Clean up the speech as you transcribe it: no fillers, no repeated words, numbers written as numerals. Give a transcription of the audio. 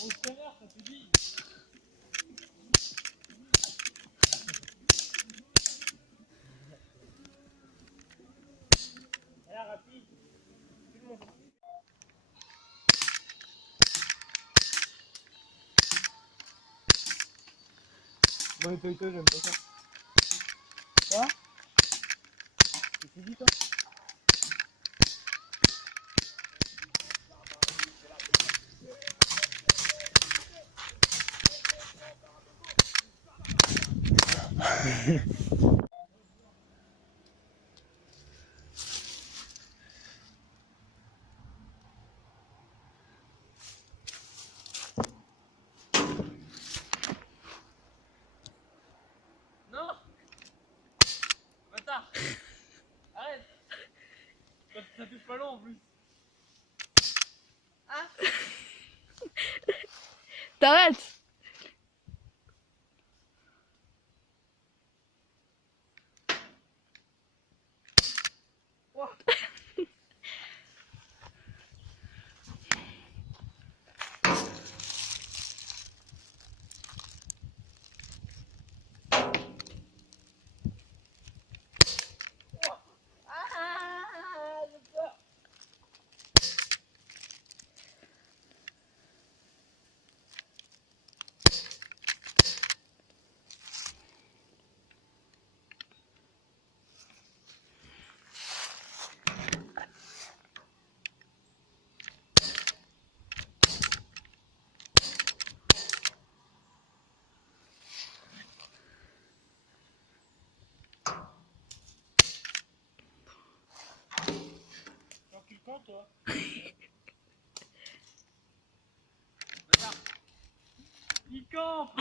Fonctionnaire, ça te dit. Elle a rapide. Tout le monde. Bon, toi, j'aime pas ça. Quoi? Qu'est-ce que tu dis, toi? Non! Bâtard! Arrête! Ça touche pas long en plus! Ah! T'arrêtes! Wow. Tranquille con, toi. Il campe.